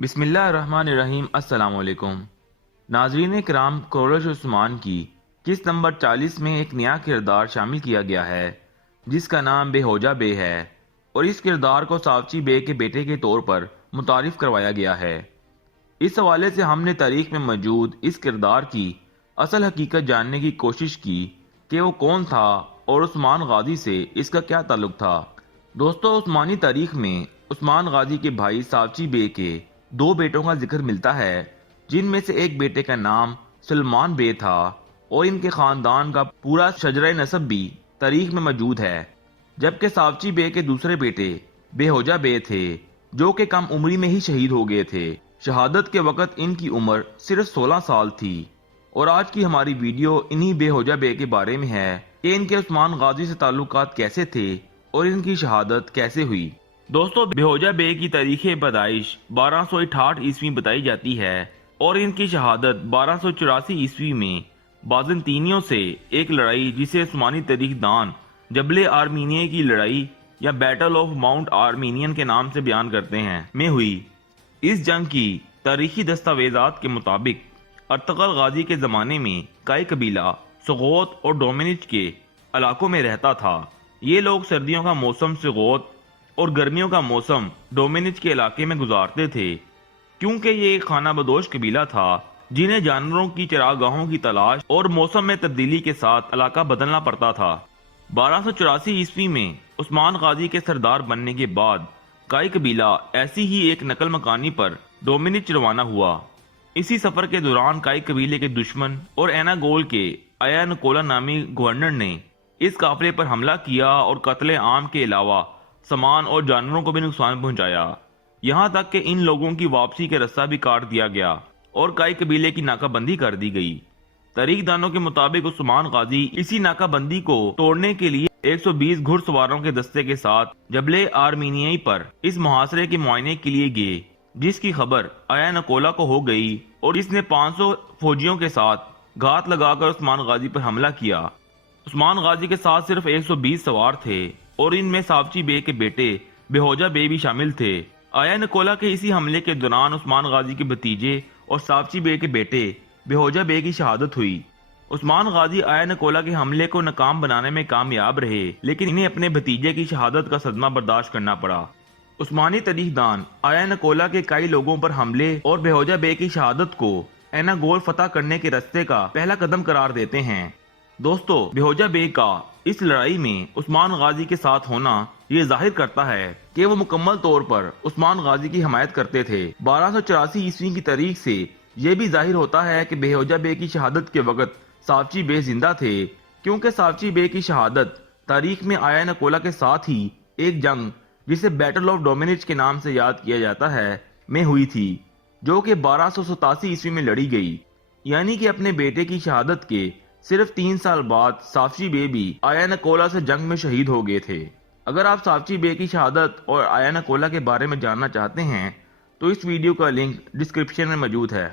बिस्मिल्लाह रहमान रहीम। अस्सलाम वालेकुम नाजरीन करام, कोरश उस्मान की किस्त नंबर 40 में एक नया किरदार शामिल किया गया है जिसका नाम बेहोजा बे है और इस किरदार को सावची बे के बेटे के तौर पर मुतारिफ करवाया गया है। इस हवाले से हमने तारीख में मौजूद इस किरदार की असल हकीकत जानने की कोशिश की कि वो कौन था और उस्मान गाजी से इसका क्या ताल्लुक था। दोस्तों, उस्मानी तारीख में उस्मान गाजी के भाई सावची बे के दो बेटों का जिक्र मिलता है, जिनमें से एक बेटे का नाम सुलेमान बे था और इनके खानदान का पूरा शजरा नसब भी तारीख में मौजूद है। जबकि सावची बे के दूसरे बेटे बेहोजा बे थे, जो कि कम उम्री में ही शहीद हो गए थे। शहादत के वक्त इनकी उम्र सिर्फ 16 साल थी। और आज की हमारी वीडियो इन्हीं बेहोजा बे के बारे में है कि इनके उस्मान गाजी से ताल्लुकात कैसे थे और इनकी शहादत कैसे हुई। दोस्तों, बेहोजा बे की तारीख पैदाइश 1268 ईस्वी बताई जाती है और इनकी शहादत 1284 ईस्वी में बाज़ंतीनियों से एक लड़ाई, जिसे उस्मानी तारीखदान जबले आर्मीनिया की लड़ाई या बैटल ऑफ माउंट आर्मीनियन के नाम से बयान करते हैं, में हुई। इस जंग की तारीखी दस्तावेजात के मुताबिक अर्तगल गाजी के ज़माने में काई कबीला सगोत और डोमिनिच के इलाकों में रहता था। ये लोग सर्दियों का मौसम सगोत और गर्मियों का मौसम डोमिनिच के इलाके में गुजारते थे, क्योंकि ये एक खाना बदोश कबीला था जिन्हें जानवरों की चरागाहों की तलाश और मौसम में तब्दीली के साथ इलाका बदलना पड़ता था। 1284 ईस्वी में उस्मान गाजी के सरदार बनने के बाद काई कबीला ऐसी ही एक नकल मकानी पर डोमिनिच रवाना हुआ। इसी सफर के दौरान काई कबीले के दुश्मन और एनागोल के आया नकोला नामी गवर्नर ने इस काफिले पर हमला किया और कत्ले आम के अलावा सामान और जानवरों को भी नुकसान पहुंचाया। यहां तक कि इन लोगों की वापसी के रास्ता भी काट दिया गया और काई कबीले की नाकाबंदी कर दी गई। तारीखदानों के मुताबिक उस्मान गाजी इसी नाकाबंदी को तोड़ने के लिए 120 घुड़सवारों के दस्ते के साथ जबले आर्मीनियाई पर इस मुहासरे के मुआयने के लिए गए, जिसकी खबर आया नकोला को हो गई और इसने 500 फौजियों के साथ घात लगाकर उस्मान गाजी पर हमला किया। उस्मान गाजी के साथ सिर्फ 120 सवार थे और इनमें सावची बे के बेटे बेहोजा बे भी शामिल थे। आया नकोला के इसी हमले के दौरान उस्मान गाजी के भतीजे और सावची बे के बेटे बेहोजा बे की शहादत हुई। उस्मान गाजी आया नकोला के हमले को नाकाम बनाने में कामयाब रहे, लेकिन इन्हें अपने भतीजे की शहादत का सदमा बर्दाश्त करना पड़ा। उस्मानी तारीखदान आया नकोला के कई लोगों पर हमले और बेहोजा बे की शहादत को एनागोल फतह करने के रास्ते का पहला कदम करार देते हैं। दोस्तों, बेहोजा बे का इस लड़ाई में उस्मान गाजी के साथ होना ये जाहिर करता है कि वो मुकम्मल तौर पर उस्मान गाजी की हमायत करते थे। 1284 ईस्वी की तारीख से ये भी जाहिर होता है कि बेहोजा बे की शहादत के वक्त सावची बे जिंदा थे, क्योंकि सावची बे की शहादत तारीख में आया नकोला के साथ ही एक जंग, जिसे बैटल ऑफ डोमिनिच के नाम से याद किया जाता है, में हुई थी, जो कि 1287 ईस्वी में लड़ी गई। यानी कि अपने बेटे की शहादत के सिर्फ 3 साल बाद सावची बे भी आया नकोला से जंग में शहीद हो गए थे। अगर आप सावची बे की शहादत और आया नकोला के बारे में जानना चाहते हैं तो इस वीडियो का लिंक डिस्क्रिप्शन में मौजूद है।